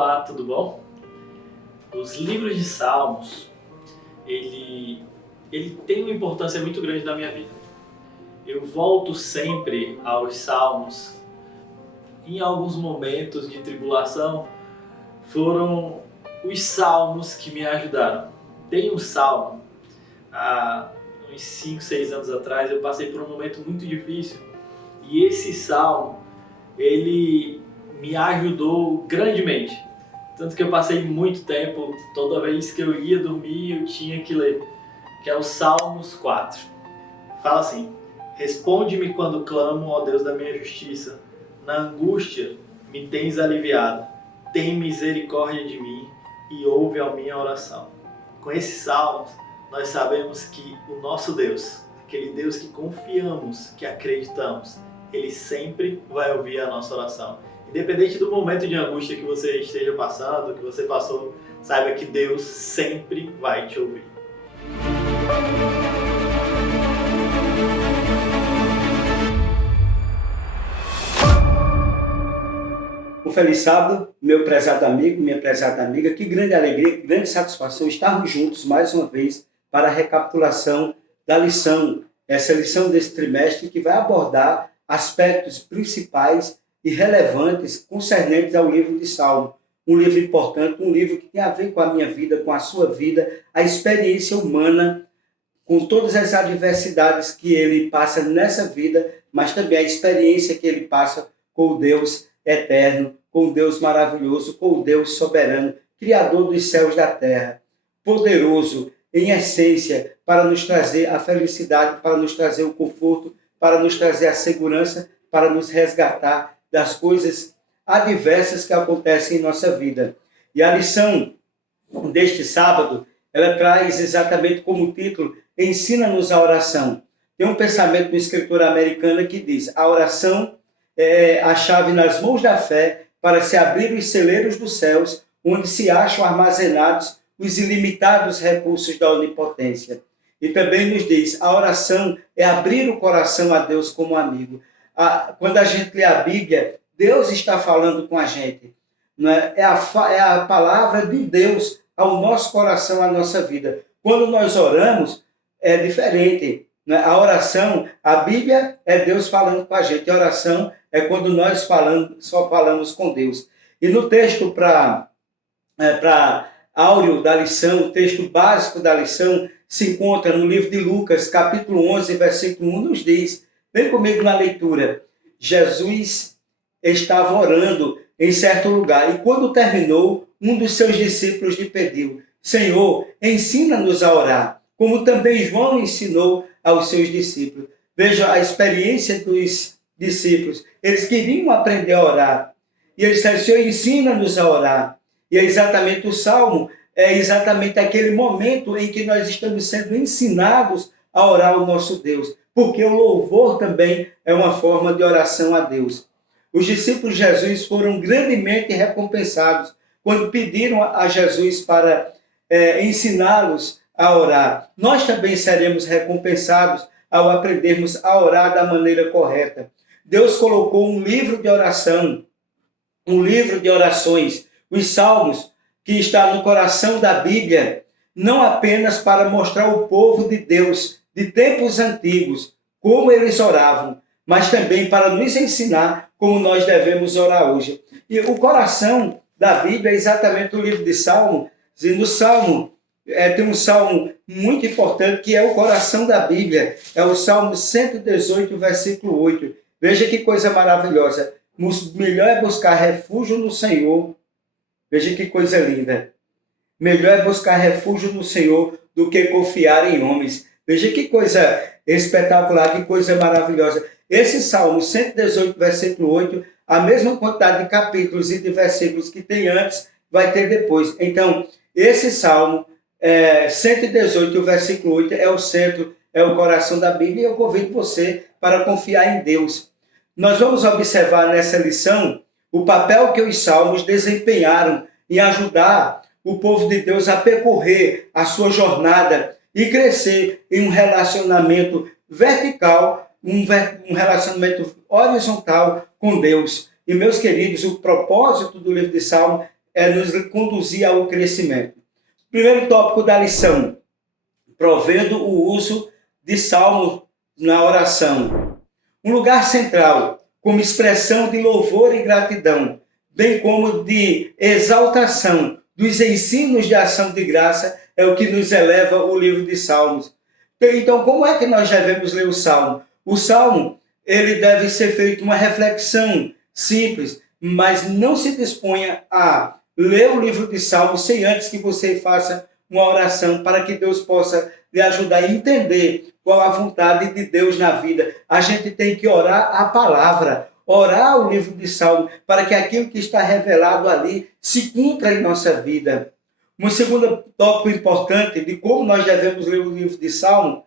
Olá, tudo bom? Os livros de Salmos, ele tem uma importância muito grande na minha vida. Eu volto sempre aos Salmos. Em alguns momentos de tribulação, foram os Salmos que me ajudaram. Tem um Salmo, há uns 5, 6 anos atrás, eu passei por um momento muito difícil. E esse Salmo, ele me ajudou grandemente. Tanto que eu passei muito tempo, toda vez que eu ia dormir, eu tinha que ler, que é o Salmos 4. Fala assim: responde-me quando clamo, ó Deus da minha justiça. Na angústia me tens aliviado. Tem misericórdia de mim e ouve a minha oração. Com esses salmos, nós sabemos que o nosso Deus, aquele Deus que confiamos, que acreditamos, Ele sempre vai ouvir a nossa oração. Independente do momento de angústia que você esteja passando, que você passou, saiba que Deus sempre vai te ouvir. Um feliz sábado, meu prezado amigo, minha prezada amiga. Que grande alegria, que grande satisfação estarmos juntos mais uma vez para a recapitulação da lição. Essa lição desse trimestre que vai abordar aspectos principais e relevantes concernentes ao livro de Salmo. Um livro importante, um livro que tem a ver com a minha vida, com a sua vida, a experiência humana, com todas as adversidades que ele passa nessa vida, mas também a experiência que ele passa com o Deus eterno, com o Deus maravilhoso, com o Deus soberano, Criador dos céus e da terra, poderoso em essência para nos trazer a felicidade, para nos trazer o conforto, para nos trazer a segurança, para nos resgatar das coisas adversas que acontecem em nossa vida. E a lição deste sábado, ela traz exatamente como título: Ensina-nos a oração. Tem um pensamento de uma escritora americana que diz: a oração é a chave nas mãos da fé para se abrir os celeiros dos céus, onde se acham armazenados os ilimitados recursos da onipotência. E também nos diz: a oração é abrir o coração a Deus como amigo. Quando a gente lê a Bíblia, Deus está falando com a gente. Né? É a palavra de Deus ao nosso coração, à nossa vida. Quando nós oramos, é diferente. Né? A oração, a Bíblia é Deus falando com a gente. A oração é quando nós só falamos com Deus. E no texto para áureo da lição, o texto básico da lição, se encontra no livro de Lucas, capítulo 11, versículo 1, nos diz, vem comigo na leitura: Jesus estava orando em certo lugar, e quando terminou, um dos seus discípulos lhe pediu: Senhor, ensina-nos a orar, como também João ensinou aos seus discípulos. Veja a experiência dos discípulos. Eles queriam aprender a orar. E eles disseram: Senhor, ensina-nos a orar. E é exatamente o Salmo, é exatamente aquele momento em que nós estamos sendo ensinados a orar ao nosso Deus. Porque o louvor também é uma forma de oração a Deus. Os discípulos de Jesus foram grandemente recompensados quando pediram a Jesus para ensiná-los a orar. Nós também seremos recompensados ao aprendermos a orar da maneira correta. Deus colocou um livro de oração, um livro de orações, os Salmos, que está no coração da Bíblia, não apenas para mostrar ao povo de Deus de tempos antigos como eles oravam, mas também para nos ensinar como nós devemos orar hoje. E o coração da Bíblia é exatamente o livro de Salmo. E no Salmo, tem um salmo muito importante que é o coração da Bíblia. É o Salmo 118, versículo 8. Veja que coisa maravilhosa. Melhor é buscar refúgio no Senhor. Veja que coisa linda. Melhor é buscar refúgio no Senhor do que confiar em homens. Veja que coisa espetacular, que coisa maravilhosa. Esse Salmo 118, versículo 8, a mesma quantidade de capítulos e de versículos que tem antes, vai ter depois. Então, esse Salmo 118, versículo 8, é o centro, é o coração da Bíblia, e eu convido você para confiar em Deus. Nós vamos observar nessa lição o papel que os salmos desempenharam em ajudar o povo de Deus a percorrer a sua jornada e crescer em um relacionamento vertical, um relacionamento horizontal com Deus. E, meus queridos, o propósito do livro de Salmo é nos conduzir ao crescimento. Primeiro tópico da lição: provendo o uso de salmo na oração. Um lugar central, como expressão de louvor e gratidão, bem como de exaltação dos ensinos de ação de graça, é o que nos eleva o livro de Salmos. Então, como é que nós devemos ler o Salmo? O Salmo, ele deve ser feito uma reflexão simples, mas não se disponha a ler o livro de Salmos sem antes que você faça uma oração para que Deus possa lhe ajudar a entender qual a vontade de Deus na vida. A gente tem que orar a palavra, orar o livro de Salmo, para que aquilo que está revelado ali se cumpra em nossa vida. Um segundo tópico importante de como nós devemos ler o livro de Salmo,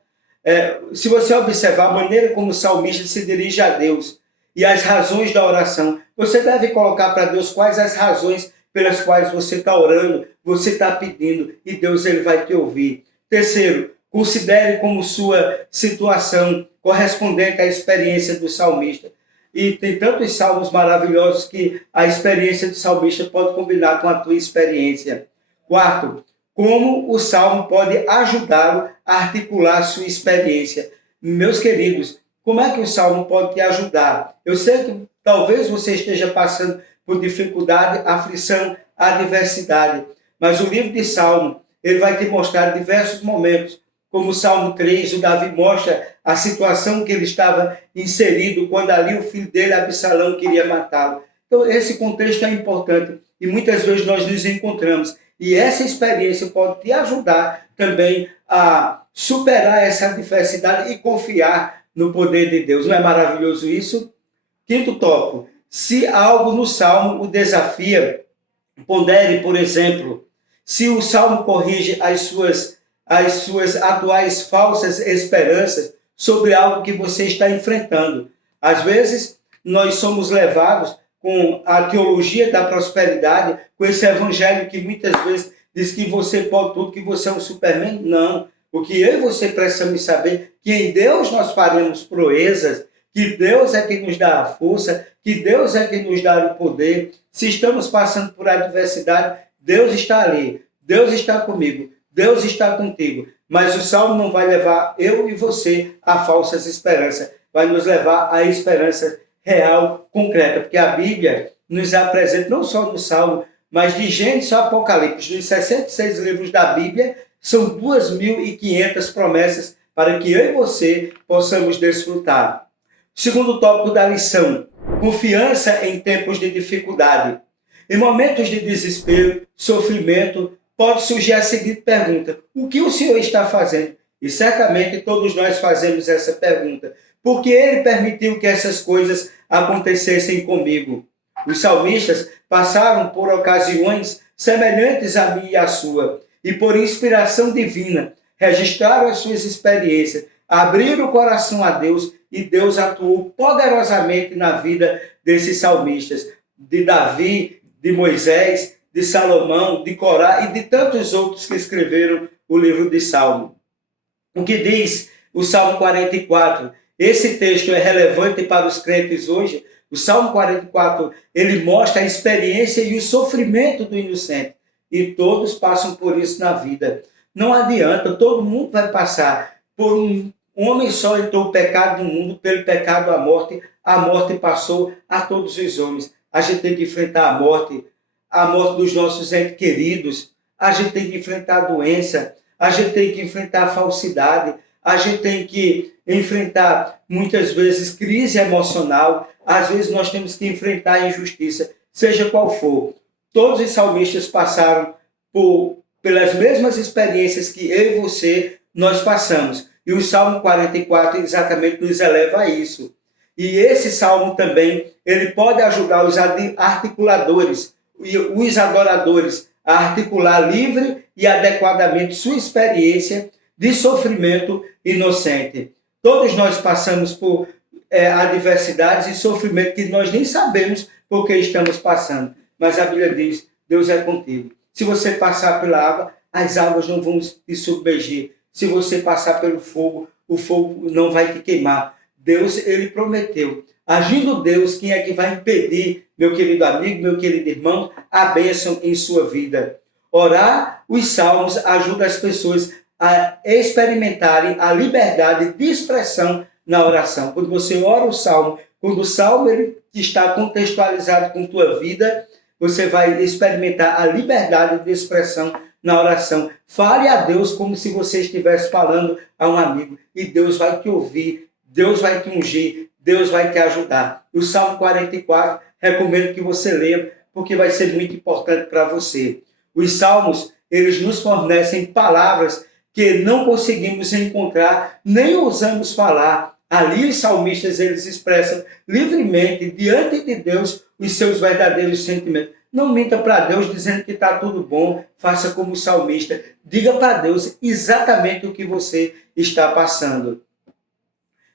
se você observar a maneira como o salmista se dirige a Deus e as razões da oração, você deve colocar para Deus quais as razões pelas quais você está orando, você está pedindo, e Deus ele vai te ouvir. Terceiro, considere como sua situação correspondente à experiência do salmista. E tem tantos salmos maravilhosos que a experiência do salmista pode combinar com a tua experiência. Quarto, como o salmo pode ajudá-lo a articular a sua experiência. Meus queridos, como é que o salmo pode te ajudar? Eu sei que talvez você esteja passando por dificuldade, aflição, adversidade, mas o livro de Salmo, ele vai te mostrar diversos momentos, como o Salmo 3, o Davi mostra a situação que ele estava inserido quando ali o filho dele, Absalão, queria matá-lo. Então, esse contexto é importante e muitas vezes nós nos encontramos. E essa experiência pode te ajudar também a superar essa adversidade e confiar no poder de Deus. Não é maravilhoso isso? Quinto tópico: se algo no Salmo o desafia, pondere, por exemplo, se o Salmo corrige as suas atuais falsas esperanças sobre algo que você está enfrentando. Às vezes, nós somos levados com a teologia da prosperidade, com esse evangelho que muitas vezes diz que você pode tudo, que você é um superman. Não. O que eu e você precisamos saber, que em Deus nós faremos proezas, que Deus é quem nos dá a força, que Deus é quem nos dá o poder. Se estamos passando por adversidade, Deus está ali, Deus está comigo, Deus está contigo. Mas o Salmo não vai levar eu e você a falsas esperanças, vai nos levar à esperança real, concreta, porque a Bíblia nos apresenta, não só no Salmo, mas de Gênesis ao Apocalipse, nos 66 livros da Bíblia, são 2.500 promessas para que eu e você possamos desfrutar. Segundo tópico da lição: confiança em tempos de dificuldade. Em momentos de desespero, sofrimento, pode surgir a seguinte pergunta: o que o Senhor está fazendo? E certamente todos nós fazemos essa pergunta. Por que Ele permitiu que essas coisas acontecessem comigo? Os salmistas passaram por ocasiões semelhantes à minha e à sua, e por inspiração divina, registraram as suas experiências, abriram o coração a Deus, e Deus atuou poderosamente na vida desses salmistas, de Davi, de Moisés, de Salomão, de Corá e de tantos outros que escreveram o livro de Salmo. O que diz o Salmo 44? Esse texto é relevante para os crentes hoje. O Salmo 44, ele mostra a experiência e o sofrimento do inocente. E todos passam por isso na vida. Não adianta, todo mundo vai passar. Por um homem só entrou o pecado no mundo, pelo pecado a morte passou a todos os homens. A gente tem que enfrentar a morte dos nossos entes queridos, a gente tem que enfrentar a doença, a gente tem que enfrentar a falsidade, a gente tem que enfrentar muitas vezes crise emocional, às vezes nós temos que enfrentar a injustiça, seja qual for. Todos os salmistas passaram pelas mesmas experiências que eu e você nós passamos. E o Salmo 44 exatamente nos eleva a isso. E esse salmo também, ele pode ajudar os articuladores e os adoradores a articular livre e adequadamente sua experiência de sofrimento inocente. Todos nós passamos por adversidades e sofrimento que nós nem sabemos por que estamos passando. Mas a Bíblia diz: Deus é contigo. Se você passar pela água, as águas não vão te submergir. Se você passar pelo fogo, o fogo não vai te queimar. Deus, ele prometeu Agindo Deus, quem é que vai impedir, meu querido amigo, meu querido irmão, a bênção em sua vida? Orar os salmos ajuda as pessoas a experimentarem a liberdade de expressão na oração. Quando você ora o salmo, quando o salmo ele está contextualizado com tua vida, você vai experimentar a liberdade de expressão na oração. Fale a Deus como se você estivesse falando a um amigo. E Deus vai te ouvir, Deus vai te ungir, Deus vai te ajudar. E o Salmo 44, recomendo que você leia, porque vai ser muito importante para você. Os salmos, eles nos fornecem palavras que não conseguimos encontrar, nem ousamos falar. Ali os salmistas, eles expressam livremente, diante de Deus, os seus verdadeiros sentimentos. Não minta para Deus dizendo que está tudo bom, faça como o salmista. Diga para Deus exatamente o que você está passando.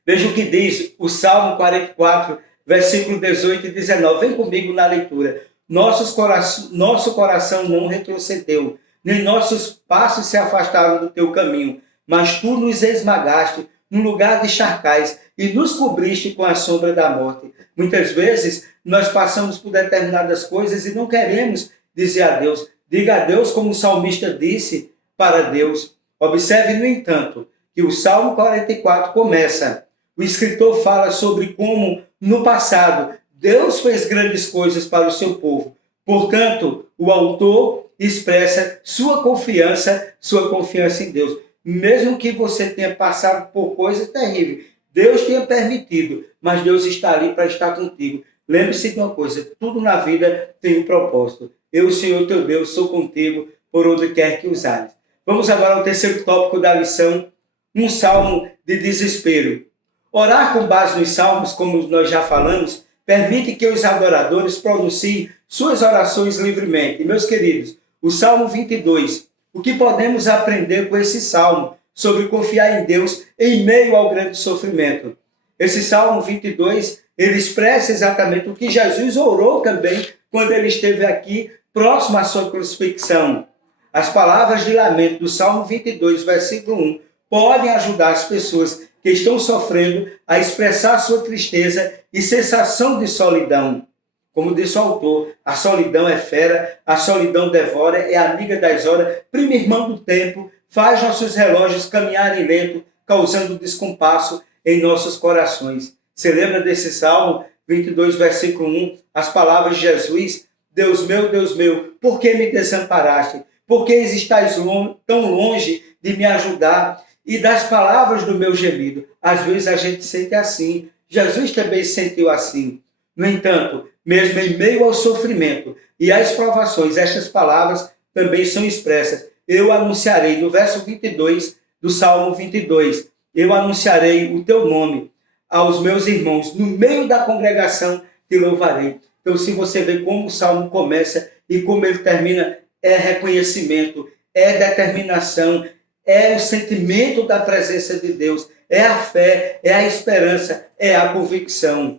Veja o que diz o Salmo 44, versículo 18 e 19. Vem comigo na leitura. Nosso coração não retrocedeu, nem nossos passos se afastaram do teu caminho, mas tu nos esmagaste num lugar de charcais e nos cobriste com a sombra da morte. Muitas vezes nós passamos por determinadas coisas e não queremos dizer a Deus. Diga a Deus como o salmista disse para Deus. Observe, no entanto, que o Salmo 44 começa. O escritor fala sobre como, no passado, Deus fez grandes coisas para o seu povo. Portanto, o autor expressa sua confiança em Deus. Mesmo que você tenha passado por coisas terríveis, Deus tenha permitido, mas Deus está ali para estar contigo. Lembre-se de uma coisa, tudo na vida tem um propósito. Eu, Senhor teu Deus, sou contigo por onde quer que usares. Vamos agora ao terceiro tópico da lição, um salmo de desespero. Orar com base nos salmos, como nós já falamos, permite que os adoradores pronunciem suas orações livremente. E, meus queridos, o Salmo 22, o que podemos aprender com esse salmo sobre confiar em Deus em meio ao grande sofrimento? Esse Salmo 22, ele expressa exatamente o que Jesus orou também quando ele esteve aqui próximo à sua crucifixão. As palavras de lamento do Salmo 22, versículo 1, podem ajudar as pessoas que estão sofrendo a expressar sua tristeza e sensação de solidão. Como disse o autor, a solidão é fera, a solidão devora, é amiga das horas, prima irmã do tempo, faz nossos relógios caminharem lento, causando descompasso em nossos corações. Você lembra desse Salmo 22, versículo 1? As palavras de Jesus: Deus meu, por que me desamparaste? Por que estás tão longe de me ajudar? E das palavras do meu gemido. Às vezes a gente sente assim. Jesus também se sentiu assim. No entanto, mesmo em meio ao sofrimento e às provações, estas palavras também são expressas. Eu anunciarei, no verso 22 do Salmo 22, eu anunciarei o teu nome aos meus irmãos. No meio da congregação te louvarei. Então, se você vê como o Salmo começa e como ele termina, é reconhecimento, é determinação, é o sentimento da presença de Deus, é a fé, é a esperança, é a convicção.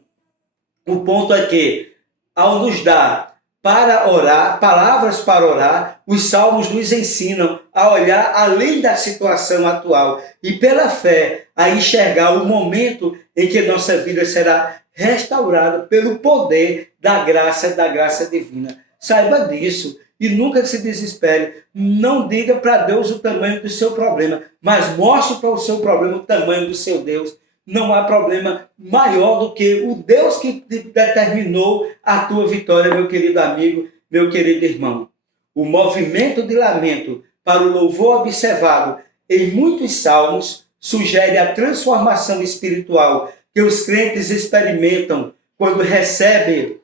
O ponto é que, ao nos dar para orar, palavras para orar, os salmos nos ensinam a olhar além da situação atual e, pela fé, a enxergar o momento em que nossa vida será restaurada pelo poder da graça divina. Saiba disso. E nunca se desespere. Não diga para Deus o tamanho do seu problema, mas mostre para o seu problema o tamanho do seu Deus. Não há problema maior do que o Deus que determinou a tua vitória, meu querido amigo, meu querido irmão. O movimento de lamento para o louvor observado em muitos salmos sugere a transformação espiritual que os crentes experimentam quando recebem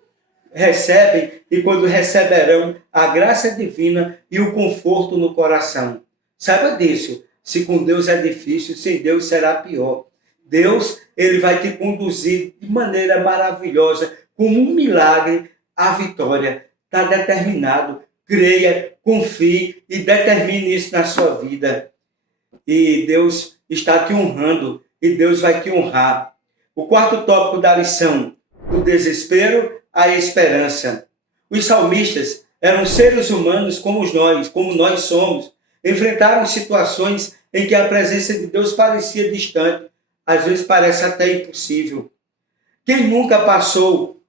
e quando receberão a graça divina e o conforto no coração. Saiba disso. Se com Deus é difícil, sem Deus será pior. Deus, ele vai te conduzir de maneira maravilhosa, como um milagre, à vitória. Está determinado. Creia, confie e determine isso na sua vida. E Deus está te honrando e Deus vai te honrar. O quarto tópico da lição: do desespero à esperança. Os salmistas eram seres humanos como nós somos. Enfrentaram situações em que a presença de Deus parecia distante, às vezes parece até impossível. Quem nunca passou,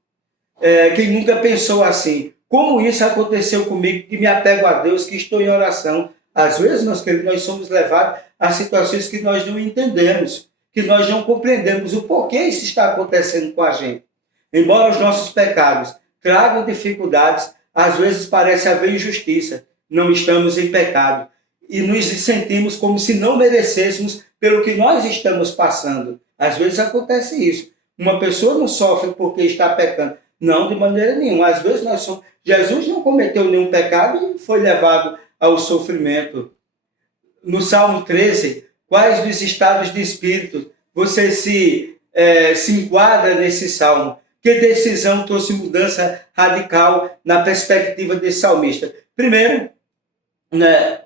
quem nunca pensou assim? Como isso aconteceu comigo, que me apego a Deus, que estou em oração? Às vezes, meus queridos, nós somos levados a situações que nós não entendemos, que nós não compreendemos o porquê isso está acontecendo com a gente. Embora os nossos pecados tragam dificuldades, às vezes parece haver injustiça. Não estamos em pecado e nos sentimos como se não merecêssemos pelo que nós estamos passando. Às vezes acontece isso. Uma pessoa não sofre porque está pecando. Não, de maneira nenhuma. Às vezes nós somos... Jesus não cometeu nenhum pecado e foi levado ao sofrimento. No Salmo 13, quais dos estados de espírito você se enquadra nesse salmo? Que decisão trouxe mudança radical na perspectiva desse salmista? Primeiro, né,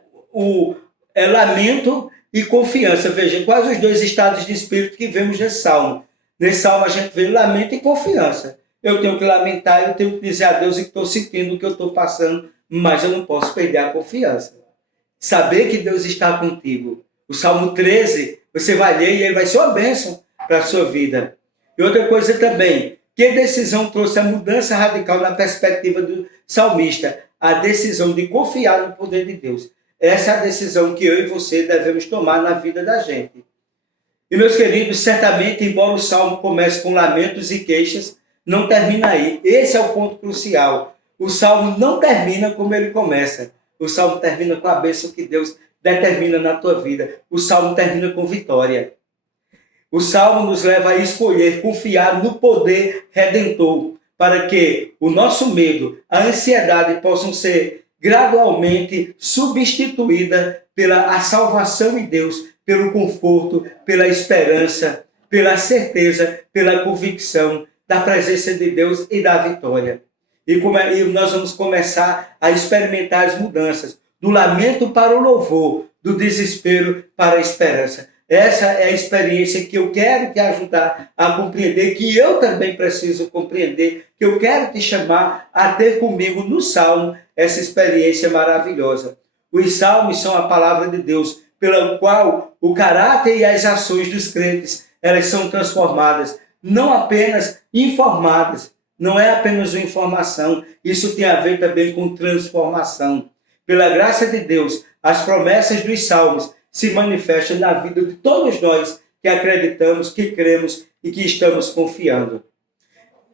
lamento e confiança. Veja, quais os dois estados de espírito que vemos nesse salmo? Nesse salmo a gente vê lamento e confiança. Eu tenho que lamentar, eu tenho que dizer a Deus que estou sentindo o que eu estou passando, mas eu não posso perder a confiança. Saber que Deus está contigo. O Salmo 13, você vai ler e ele vai ser uma bênção para a sua vida. E outra coisa também, que decisão trouxe a mudança radical na perspectiva do salmista? A decisão de confiar no poder de Deus. Essa é a decisão que eu e você devemos tomar na vida da gente. E, meus queridos, certamente, embora o salmo comece com lamentos e queixas, não termina aí. Esse é o ponto crucial. O salmo não termina como ele começa. O salmo termina com a bênção que Deus determina na tua vida. O salmo termina com vitória. O salmo nos leva a escolher, confiar no poder redentor, para que o nosso medo, a ansiedade possam ser gradualmente substituídas pela salvação em Deus, pelo conforto, pela esperança, pela certeza, pela convicção da presença de Deus e da vitória. E nós vamos começar a experimentar as mudanças, do lamento para o louvor, do desespero para a esperança. Essa é a experiência que eu quero te ajudar a compreender, que eu também preciso compreender, que eu quero te chamar a ter comigo no Salmo essa experiência maravilhosa. Os Salmos são a palavra de Deus, pela qual o caráter e as ações dos crentes, elas são transformadas, não apenas informadas, não é apenas uma informação, isso tem a ver também com transformação. Pela graça de Deus, as promessas dos Salmos se manifestam na vida de todos nós que acreditamos, que cremos e que estamos confiando.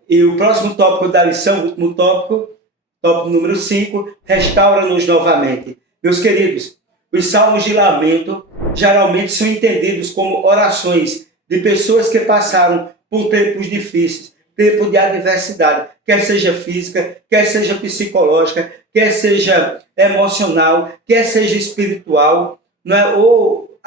E o próximo tópico da lição, o último tópico número 5, restaura-nos novamente. Meus queridos, os salmos de lamento geralmente são entendidos como orações de pessoas que passaram por tempos difíceis, tempo de adversidade, quer seja física, quer seja psicológica, quer seja emocional, quer seja espiritual, não é? Ou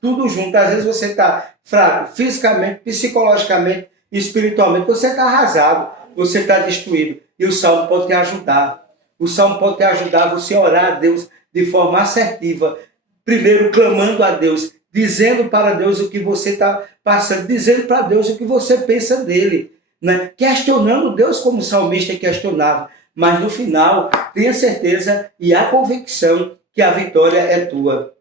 tudo junto. Às vezes você está fraco fisicamente, psicologicamente, espiritualmente, você está arrasado, você está destruído. E o Salmo pode te ajudar. O Salmo pode te ajudar a você orar a Deus de forma assertiva, primeiro clamando a Deus, dizendo para Deus o que você está passando, dizendo para Deus o que você pensa dele, né? Questionando Deus como o salmista questionava, mas no final tenha certeza e a convicção que a vitória é tua.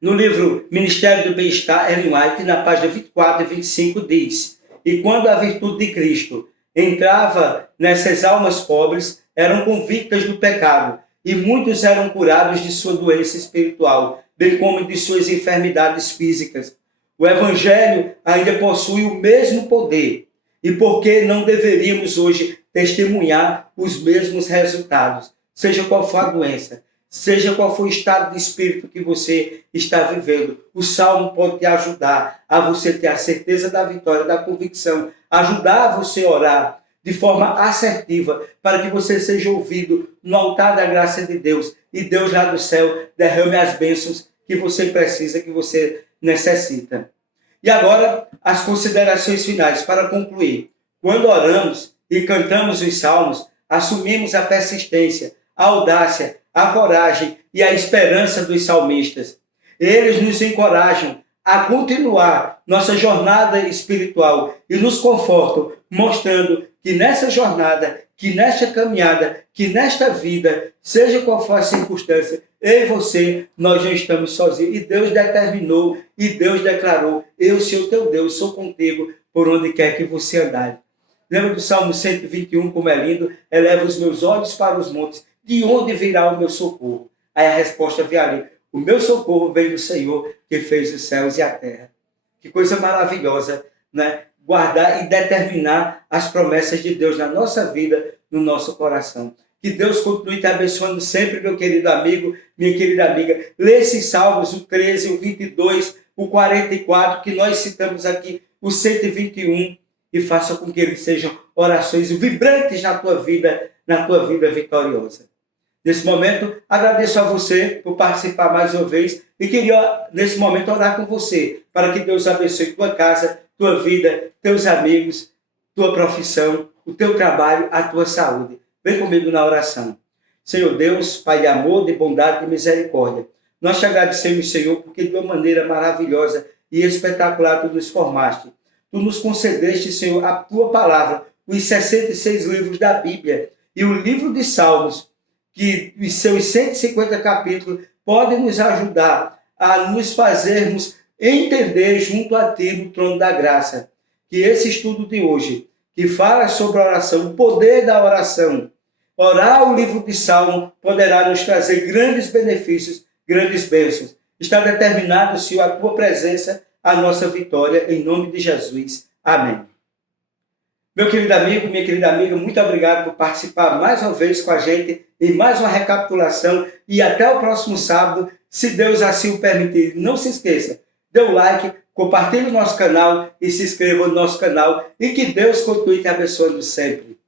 No livro Ministério do Bem-Estar, Ellen White, na página 24 e 25, diz: e quando a virtude de Cristo entrava nessas almas pobres, eram convictas do pecado, e muitos eram curados de sua doença espiritual, bem como de suas enfermidades físicas. O Evangelho ainda possui o mesmo poder, e por que não deveríamos hoje testemunhar os mesmos resultados, seja qual for a doença, seja qual for o estado de espírito que você está vivendo? O Salmo pode te ajudar a você ter a certeza da vitória, da convicção, ajudar você a orar de forma assertiva, para que você seja ouvido no altar da graça de Deus, e Deus lá do céu derrame as bênçãos que você precisa, que você necessita. E agora, as considerações finais, para concluir. Quando oramos e cantamos os salmos, assumimos a persistência, a audácia, a coragem e a esperança dos salmistas. Eles nos encorajam a continuar nossa jornada espiritual e nos confortam, mostrando que nessa jornada que nesta caminhada, que nesta vida, seja qual for a circunstância, eu e você, nós não estamos sozinhos. E Deus determinou, e Deus declarou, eu sou teu Deus, sou contigo por onde quer que você andar. Lembra do Salmo 121, como é lindo? Eleva os meus olhos para os montes, de onde virá o meu socorro? Aí a resposta vem ali, o meu socorro vem do Senhor, que fez os céus e a terra. Que coisa maravilhosa, né? Guardar e determinar as promessas de Deus na nossa vida, no nosso coração. Que Deus continue te abençoando sempre, meu querido amigo, minha querida amiga. Lê esses salmos, o 13, o 22, o 44, que nós citamos aqui, o 121, e faça com que eles sejam orações vibrantes na tua vida vitoriosa. Nesse momento, agradeço a você por participar mais uma vez e queria, nesse momento, orar com você, para que Deus abençoe tua casa, tua vida, teus amigos, tua profissão, o teu trabalho, a tua saúde. Vem comigo na oração. Senhor Deus, Pai de amor, de bondade e misericórdia, nós te agradecemos, Senhor, porque de uma maneira maravilhosa e espetacular tu nos formaste. Tu nos concedeste, Senhor, a tua palavra, os 66 livros da Bíblia e o livro de Salmos, que os seus 150 capítulos podem nos ajudar a nos fazermos entender junto a ti no trono da graça. Que esse estudo de hoje, que fala sobre a oração, o poder da oração, orar o livro de Salmo poderá nos trazer grandes benefícios, grandes bênçãos. Está determinado, Senhor, a tua presença, a nossa vitória, em nome de Jesus. Amém. Meu querido amigo, minha querida amiga, muito obrigado por participar mais uma vez com a gente em mais uma recapitulação e até o próximo sábado, se Deus assim o permitir. Não se esqueça, dê um like, compartilhe o nosso canal e se inscreva no nosso canal e que Deus continue te abençoando sempre.